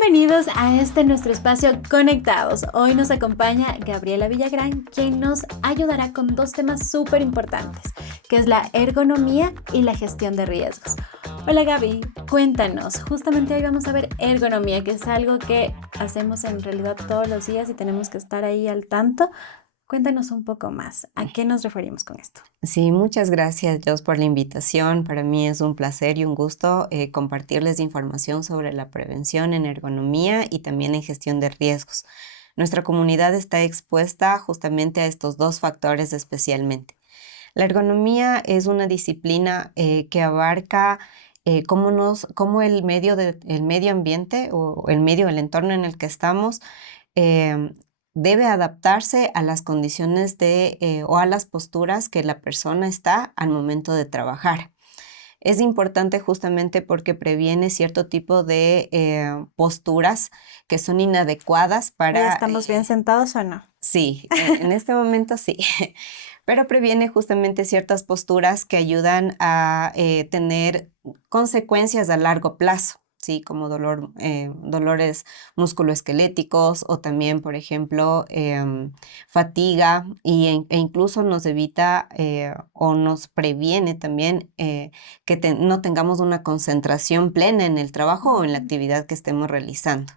Bienvenidos a nuestro espacio Conectados. Hoy nos acompaña Gabriela Villagrán, quien nos ayudará con dos temas súper importantes, que es la ergonomía y la gestión de riesgos. Hola Gaby, cuéntanos. Justamente hoy vamos a ver ergonomía, que es algo que hacemos en realidad todos los días y tenemos que estar ahí al tanto. Cuéntanos un poco más. ¿A qué nos referimos con esto? Sí, muchas gracias, Jos, por la invitación. Para mí es un placer y un gusto compartirles información sobre la prevención en ergonomía y también en gestión de riesgos. Nuestra comunidad está expuesta justamente a estos dos factores especialmente. La ergonomía es una disciplina que abarca cómo el medio ambiente o el entorno en el que estamos, eh, debe adaptarse a las condiciones o a las posturas que la persona está al momento de trabajar. Es importante justamente porque previene cierto tipo de posturas que son inadecuadas ¿Ya para... estamos bien sentados o no? Sí, en este momento sí, pero previene justamente ciertas posturas que ayudan a tener consecuencias a largo plazo, ¿sí? Como dolores musculoesqueléticos o también, por ejemplo, fatiga e incluso nos evita o nos previene también que no tengamos una concentración plena en el trabajo o en la actividad que estemos realizando.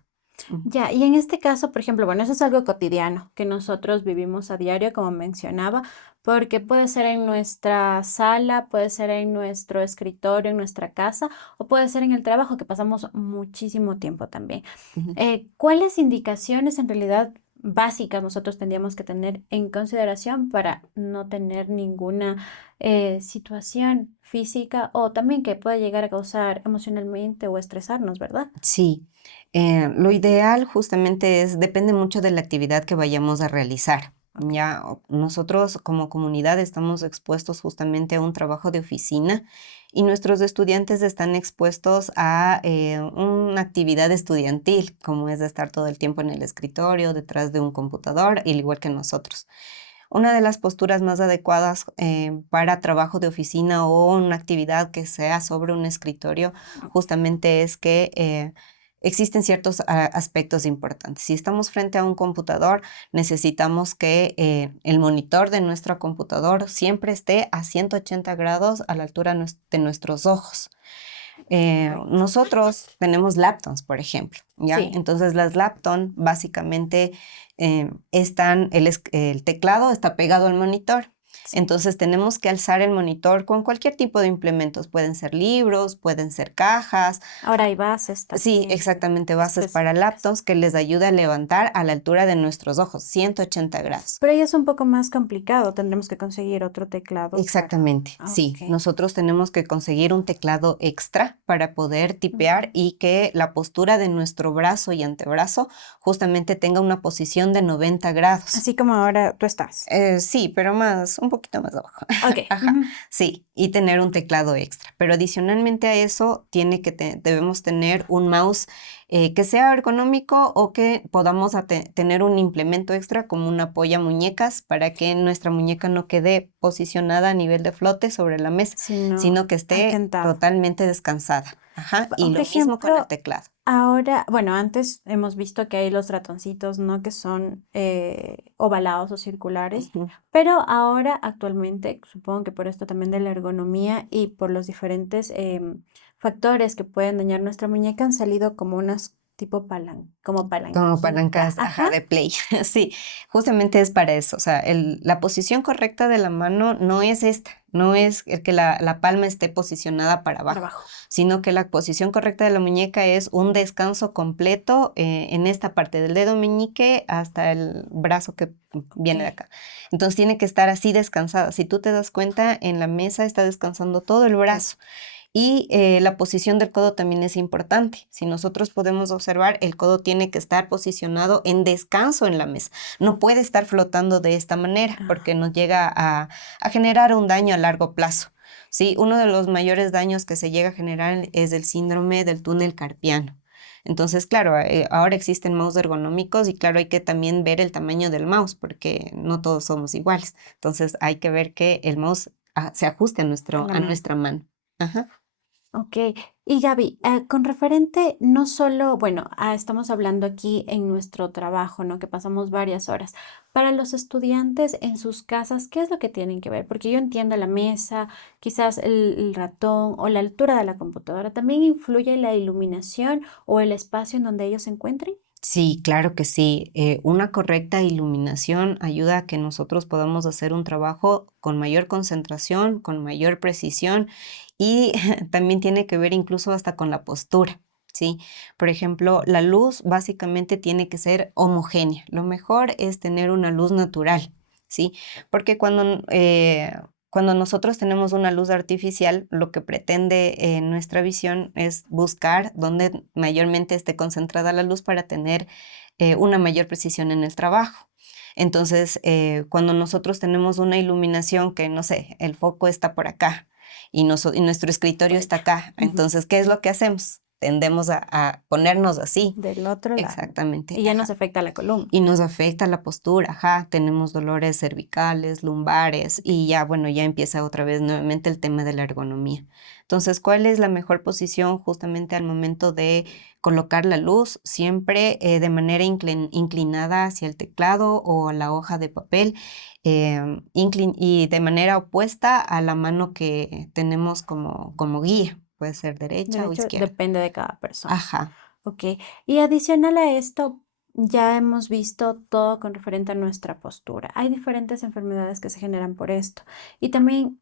Ya, y en este caso, por ejemplo, bueno, eso es algo cotidiano que nosotros vivimos a diario, como mencionaba, porque puede ser en nuestra sala, puede ser en nuestro escritorio, en nuestra casa, o puede ser en el trabajo, que pasamos muchísimo tiempo también. Ujú. ¿Cuáles indicaciones en realidad básicas nosotros tendríamos que tener en consideración para no tener ninguna situación física o también que pueda llegar a causar emocionalmente o estresarnos, ¿verdad? Sí, lo ideal justamente depende mucho de la actividad que vayamos a realizar. Ok. Nosotros como comunidad estamos expuestos justamente a un trabajo de oficina y nuestros estudiantes están expuestos a una actividad estudiantil, como es de estar todo el tiempo en el escritorio, detrás de un computador, al igual que nosotros. Una de las posturas más adecuadas para trabajo de oficina o una actividad que sea sobre un escritorio justamente es que existen ciertos aspectos importantes. Si estamos frente a un computador, necesitamos que el monitor de nuestro computador siempre esté a 180 grados a la altura de nuestros ojos. Correcto. Nosotros tenemos laptops, por ejemplo, ¿ya? Sí. Entonces las laptops básicamente el teclado está pegado al monitor. Sí. Entonces tenemos que alzar el monitor con cualquier tipo de implementos. Pueden ser libros, pueden ser cajas. Ahora hay bases Sí, también exactamente, bases para específicas. laptops que les ayuda a levantar a la altura de nuestros ojos, 180 grados. Pero ahí es un poco más complicado. Tendremos que conseguir otro teclado para... Exactamente, sí. Ok. Nosotros tenemos que conseguir un teclado extra para poder tipear Ujú. y que la postura de nuestro brazo y antebrazo justamente tenga una posición de 90 grados. Así como ahora tú estás. Sí, pero un poquito más abajo. Ok. Ajá, Ujú. sí, y tener un teclado extra. Pero adicionalmente a eso, debemos tener un mouse que sea ergonómico o que podamos tener un implemento extra como una apoya muñecas para que nuestra muñeca no quede posicionada a nivel de flote sobre la mesa, Si no, sino que esté atentado. totalmente descansada. Ajá, y Por lo mismo con el ejemplo, teclado. ahora, bueno, antes hemos visto que hay los ratoncitos, ¿no? Que son ovalados o circulares, Ujú. pero ahora actualmente, supongo que por esto también de la ergonomía y por los diferentes factores que pueden dañar nuestra muñeca, han salido como unas tipo como Como palanquita. palancas, ajá, Ajá. de play. Sí, justamente es para eso. O sea, la posición correcta de la mano no es esta, no es el que la palma esté posicionada para Para abajo, abajo. sino que la posición correcta de la muñeca es un descanso completo en esta parte del dedo meñique hasta el brazo que Ok. viene de acá. Entonces tiene que estar así descansada. Si tú te das cuenta, en la mesa está descansando todo el Todo. brazo. Y la posición del codo también es importante. Si nosotros podemos observar, el codo tiene que estar posicionado en descanso en la mesa. No puede estar flotando de esta manera Ah, porque nos llega a generar un daño a largo plazo. Sí, uno de los mayores daños que se llega a generar es el síndrome del túnel carpiano. Entonces, claro, ahora existen mouse ergonómicos y claro, hay que también ver el tamaño del mouse porque no todos somos iguales. Entonces, hay que ver que el mouse se ajuste a a la a mano. nuestra mano. Ajá. Ok, y Gaby, con referente no solo, bueno, estamos hablando aquí en nuestro trabajo, ¿no? Que pasamos varias horas. Para los estudiantes en sus casas, ¿qué es lo que tienen que ver? Porque yo entiendo la mesa, quizás el ratón o la altura de la computadora. ¿También influye la iluminación o el espacio en donde ellos se encuentren? Sí, claro que sí. Una correcta iluminación ayuda a que nosotros podamos hacer un trabajo con mayor concentración, con mayor precisión y también tiene que ver incluso hasta con la postura, ¿sí? Por ejemplo, la luz básicamente tiene que ser homogénea. Lo mejor es tener una luz natural, ¿sí? Porque cuando nosotros tenemos una luz artificial, lo que pretende nuestra visión es buscar dónde mayormente esté concentrada la luz para tener una mayor precisión en el trabajo. Entonces, cuando nosotros tenemos una iluminación que, no sé, el foco está por acá y nuestro escritorio Por está allá. acá, Ujú. entonces, ¿qué es lo que hacemos? Tendemos a ponernos así. Del otro lado. Exactamente, Y ya nos ajá. afecta la columna. Y nos afecta la postura, ajá, tenemos dolores cervicales, lumbares y ya, bueno, ya empieza otra vez nuevamente el tema de la ergonomía. Entonces, ¿cuál es la mejor posición justamente al momento de colocar la luz? Siempre de manera inclinada hacia el teclado o a la hoja de papel y de manera opuesta a la mano que tenemos como guía, puede ser De derecha o hecho, izquierda. depende de cada persona. Ajá. Ok, y adicional a esto, ya hemos visto todo con referente a nuestra postura. Hay diferentes enfermedades que se generan por esto. Y también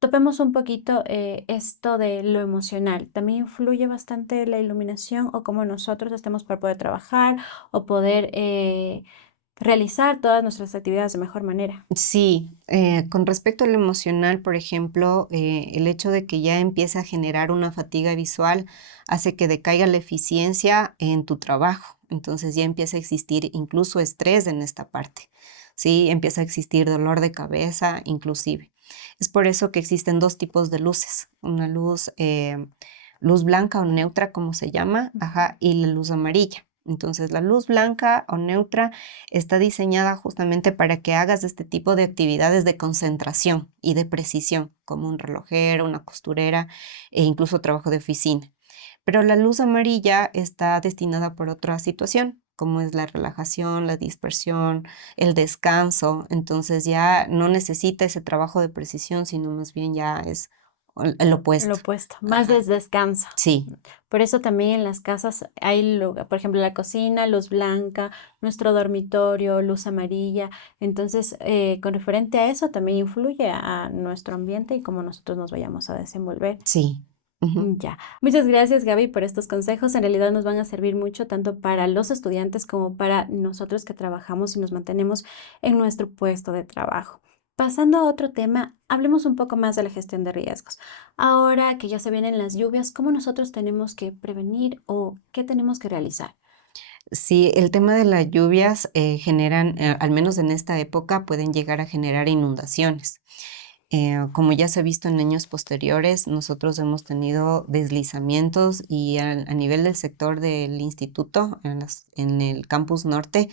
topemos un poquito esto de lo emocional. También influye bastante la iluminación o cómo nosotros estemos para poder trabajar o poder realizar todas nuestras actividades de mejor manera. Sí, con respecto al emocional, por ejemplo, el hecho de que ya empiece a generar una fatiga visual hace que decaiga la eficiencia en tu trabajo. Entonces ya empieza a existir incluso estrés en esta parte. Sí, empieza a existir dolor de cabeza, inclusive. Es por eso que existen dos tipos de luces. Una luz blanca o neutra, como se llama, ajá, y la luz amarilla. Entonces, la luz blanca o neutra está diseñada justamente para que hagas este tipo de actividades de concentración y de precisión, como un relojero, una costurera e incluso trabajo de oficina. Pero la luz amarilla está destinada por otra situación, como es la relajación, la dispersión, el descanso. Entonces ya no necesita ese trabajo de precisión, sino más bien ya es el Lo opuesto. opuesto, más Ajá. descanso. Sí, Por eso también en las casas hay lugar, por ejemplo, la cocina, luz blanca, nuestro dormitorio, luz amarilla. Entonces, con referente a eso, también influye a nuestro ambiente y cómo nosotros nos vayamos a desenvolver. sí. Ujú. Ya. Muchas gracias, Gaby, por estos consejos. En realidad nos van a servir mucho tanto para los estudiantes como para nosotros que trabajamos y nos mantenemos en nuestro puesto de trabajo. Pasando a otro tema, hablemos un poco más de la gestión de riesgos. Ahora que ya se vienen las lluvias, ¿cómo nosotros tenemos que prevenir o qué tenemos que realizar? Sí, el tema de las lluvias generan, al menos en esta época, pueden llegar a generar inundaciones. Como ya se ha visto en años posteriores, nosotros hemos tenido deslizamientos y a nivel del sector del instituto, en el campus norte,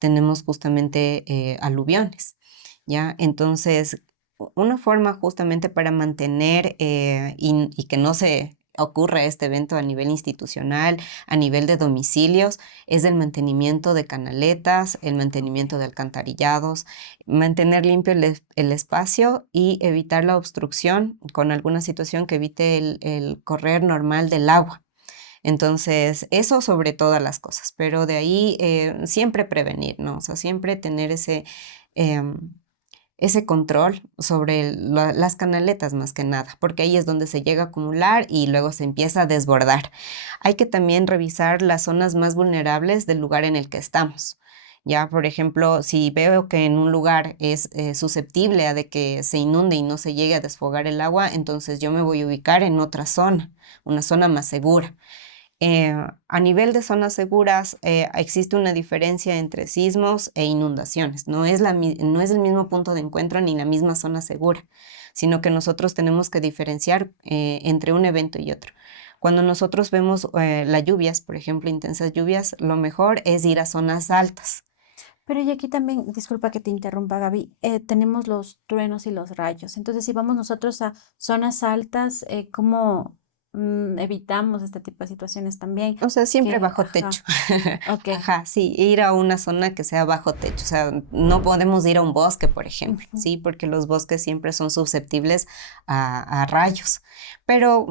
tenemos justamente aluviones, ¿ya? Entonces, una forma justamente para mantener y que no se ocurra este evento a nivel institucional, a nivel de domicilios, es el mantenimiento de canaletas, el mantenimiento de alcantarillados, mantener limpio el espacio y evitar la obstrucción con alguna situación que evite el correr normal del agua. Entonces, eso sobre todas las cosas, pero de ahí siempre prevenir, ¿no? O sea, siempre tener em, ese control sobre las canaletas más que nada, porque ahí es donde se llega a acumular y luego se empieza a desbordar. Hay que también revisar las zonas más vulnerables del lugar en el que estamos. Ya, por ejemplo, si veo que en un lugar es susceptible a de que se inunde y no se llegue a desfogar el agua, entonces yo me voy a ubicar en otra zona, una zona más segura. A nivel de zonas seguras, existe una diferencia entre sismos e inundaciones. No es el mismo punto de encuentro ni la misma zona segura, sino que nosotros tenemos que diferenciar entre un evento y otro. Cuando nosotros vemos las lluvias, por ejemplo, intensas lluvias, lo mejor es ir a zonas altas. Pero y aquí también, disculpa que te interrumpa, Gaby, tenemos los truenos y los rayos. Entonces, si vamos nosotros a zonas altas, ¿cómo? evitamos este tipo de situaciones también? O sea, siempre Que, bajo ajá, techo. ok. Ajá, sí, ir a una zona que sea bajo techo. O sea, no podemos ir a un bosque, por ejemplo, Ujú. ¿sí? Porque los bosques siempre son susceptibles a rayos. Pero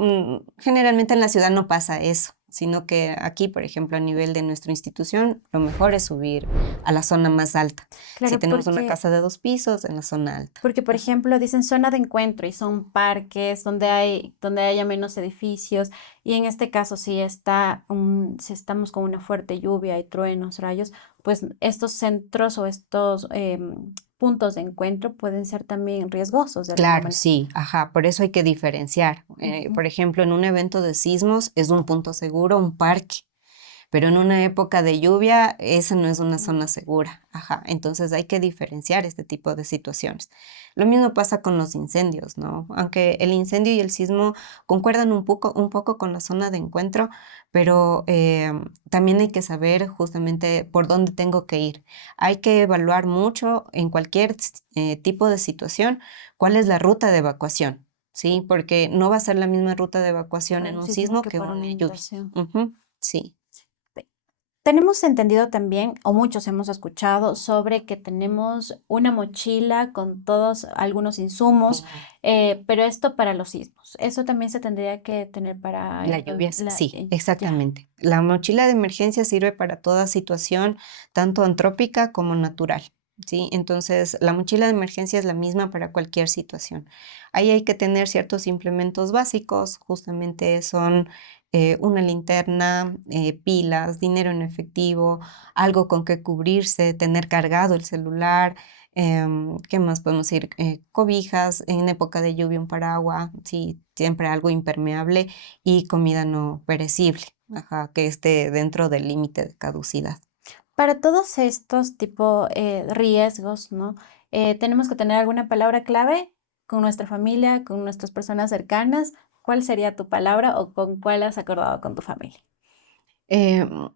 generalmente en la ciudad no pasa eso, sino que aquí, por ejemplo, a nivel de nuestra institución, lo mejor es subir a la zona más alta. Si Claro, tenemos una casa de 2 pisos, en la zona alta. porque, por ejemplo, dicen zona de encuentro y son parques donde haya menos edificios. Y en este caso, si estamos con una fuerte lluvia y truenos, rayos, pues estos centros o estos puntos de encuentro pueden ser también riesgosos de alguna Claro, manera. sí, ajá, por eso hay que diferenciar. Ujú. Por ejemplo, en un evento de sismos es un punto seguro, un parque. Pero en una época de lluvia, esa no es una zona No. segura. Ajá. Entonces hay que diferenciar este tipo de situaciones. Lo mismo pasa con los incendios, ¿no? Aunque el incendio y el sismo concuerdan un poco con la zona de encuentro, pero también hay que saber justamente por dónde tengo que ir. Hay que evaluar mucho en cualquier tipo de situación cuál es la ruta de evacuación, ¿sí? Porque no va a ser la misma ruta de evacuación Para en un un sismo sismo que que para una una lluvia. inundación. Ujú, sí. Pe- Tenemos entendido también, o muchos hemos escuchado, sobre que tenemos una mochila con todos algunos insumos, pero esto para los sismos. Eso también se tendría que tener para La lluvia, sí, ya. exactamente. La mochila de emergencia sirve para toda situación, tanto antrópica como natural, ¿sí? Entonces, la mochila de emergencia es la misma para cualquier situación. Ahí hay que tener ciertos implementos básicos, justamente son una linterna, pilas, dinero en efectivo, algo con que cubrirse, tener cargado el celular. ¿Qué más podemos ir? Cobijas, en época de lluvia un paraguas, sí, siempre algo impermeable y comida no perecible, ajá, que esté dentro del límite de caducidad. Para todos estos tipo riesgos, ¿no? Tenemos que tener alguna palabra clave con nuestra familia, con nuestras personas cercanas. ¿Cuál sería tu palabra o con cuál has acordado con tu familia? Em,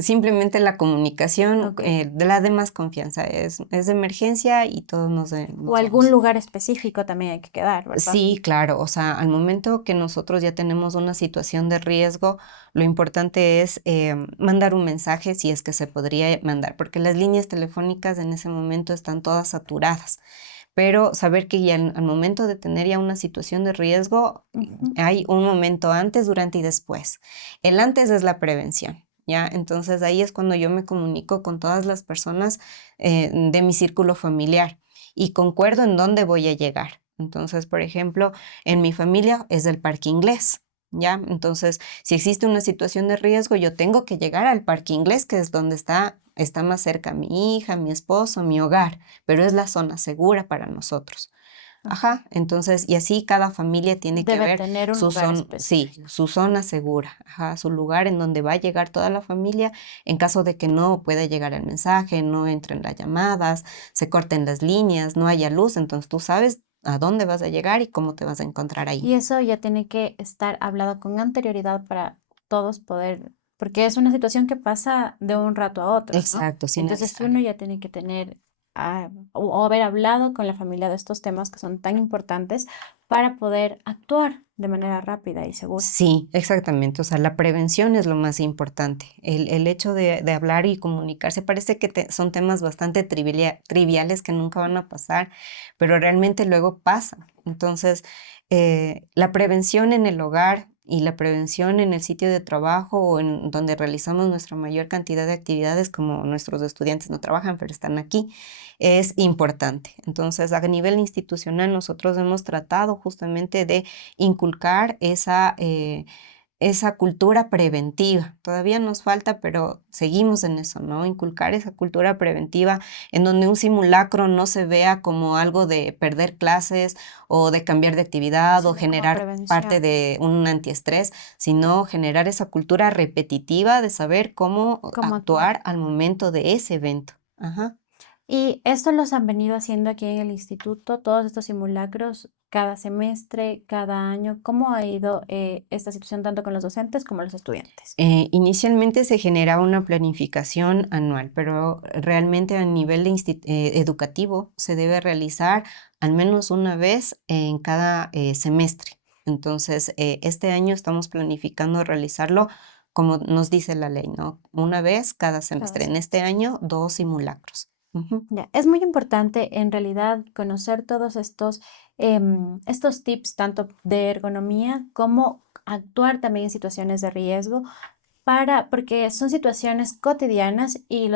Simplemente la comunicación Ok. de la de más confianza es de emergencia y todos O nos algún vamos. lugar específico también hay que quedar, ¿verdad? Sí, claro, o sea, al momento que nosotros ya tenemos una situación de riesgo, lo importante es mandar un mensaje si es que se podría mandar, porque las líneas telefónicas en ese momento están todas saturadas, pero saber que ya al momento de tener ya una situación de riesgo, Ujú. hay un momento antes, durante y después. El antes es la prevención. ¿Ya? Entonces ahí es cuando yo me comunico con todas las personas de mi círculo familiar y concuerdo en dónde voy a llegar. Entonces, por ejemplo, en mi familia es el parque inglés, ¿ya? Entonces, si existe una situación de riesgo, yo tengo que llegar al parque inglés, que es donde está más cerca mi hija, mi esposo, mi hogar, pero es la zona segura para nosotros. Ok. Ajá, entonces, y así cada familia tiene que Debe ver tener un su lugar zona, sí, específico. su zona segura, ajá, su lugar en donde va a llegar toda la familia en caso de que no pueda llegar el mensaje, no entren las llamadas, se corten las líneas, no haya luz, entonces tú sabes a dónde vas a llegar y cómo te vas a encontrar ahí. Y eso ya tiene que estar hablado con anterioridad para todos poder, porque es una situación que pasa de un rato a otro, ¿no? Exacto, sin Entonces avisar. uno ya tiene que tener o haber hablado con la familia de estos temas que son tan importantes para poder actuar de manera rápida y segura. Sí, exactamente. O sea, la prevención es lo más importante. El hecho de hablar y comunicarse parece que son temas bastante triviales que nunca van a pasar, pero realmente luego pasan. Entonces, la prevención en el hogar y la prevención en el sitio de trabajo o en donde realizamos nuestra mayor cantidad de actividades, como nuestros estudiantes no trabajan, pero están aquí, es importante. Entonces, a nivel institucional, nosotros hemos tratado justamente de inculcar esa cultura preventiva. Todavía nos falta, pero seguimos en eso, ¿no? Inculcar esa cultura preventiva en donde un simulacro no se vea como algo de perder clases o de cambiar de actividad o Sino como generar parte prevención. de un antiestrés, sino generar esa cultura repetitiva de saber cómo ¿Cómo actuar? actuar al momento de ese evento. Ajá. Y esto los han venido haciendo aquí en el instituto, todos estos simulacros, cada semestre, cada año. ¿Cómo ha ido esta situación tanto con los docentes como los estudiantes? Inicialmente se generaba una planificación anual, pero realmente a nivel educativo se debe realizar al menos una vez en cada semestre. Entonces, este año estamos planificando realizarlo como nos dice la ley, ¿no? Una vez cada semestre. En este año, 2 simulacros. Ujú. Ya, es muy importante en realidad conocer todos estos tips, tanto de ergonomía como actuar también en situaciones de riesgo, porque son situaciones cotidianas y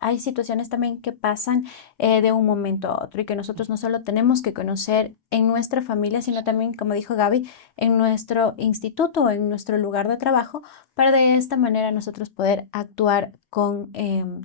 hay situaciones también que pasan de un momento a otro y que nosotros no solo tenemos que conocer en nuestra familia, sino también, como dijo Gaby, en nuestro instituto o en nuestro lugar de trabajo, para de esta manera nosotros poder actuar con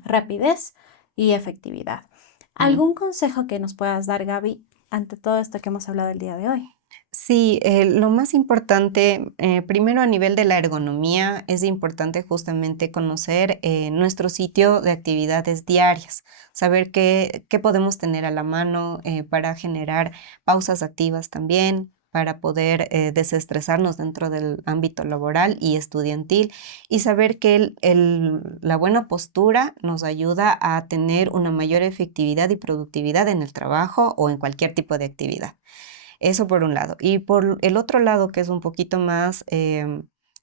rapidez y efectividad. Mm. ¿Algún consejo que nos puedas dar, Gaby, ante todo esto que hemos hablado el día de hoy? Sí, lo más importante, primero a nivel de la ergonomía, es importante justamente conocer nuestro sitio de actividades diarias, saber qué podemos tener a la mano para generar pausas activas también, para poder desestresarnos dentro del ámbito laboral y estudiantil y saber que la buena postura nos ayuda a tener una mayor efectividad y productividad en el trabajo o en cualquier tipo de actividad. Eso por un lado. Y por el otro lado, que es un poquito más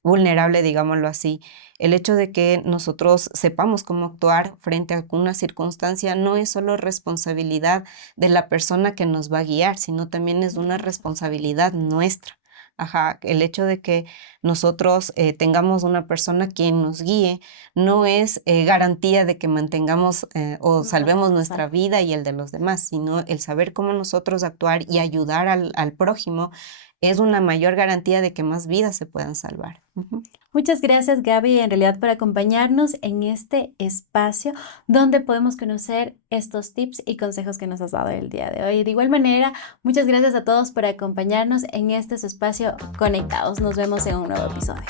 vulnerable, digámoslo así, el hecho de que nosotros sepamos cómo actuar frente a alguna circunstancia no es solo responsabilidad de la persona que nos va a guiar, sino también es una responsabilidad nuestra. Ajá, el hecho de que nosotros tengamos una persona quien nos guíe no es garantía de que mantengamos o salvemos nuestra Exacto. vida y el de los demás, sino el saber cómo nosotros actuar y ayudar al prójimo es una mayor garantía de que más vidas se puedan salvar. Ujú. Muchas gracias, Gaby, en realidad por acompañarnos en este espacio donde podemos conocer estos tips y consejos que nos has dado el día de hoy. De igual manera, muchas gracias a todos por acompañarnos en este su espacio Conectados. Nos vemos en un nuevo episodio.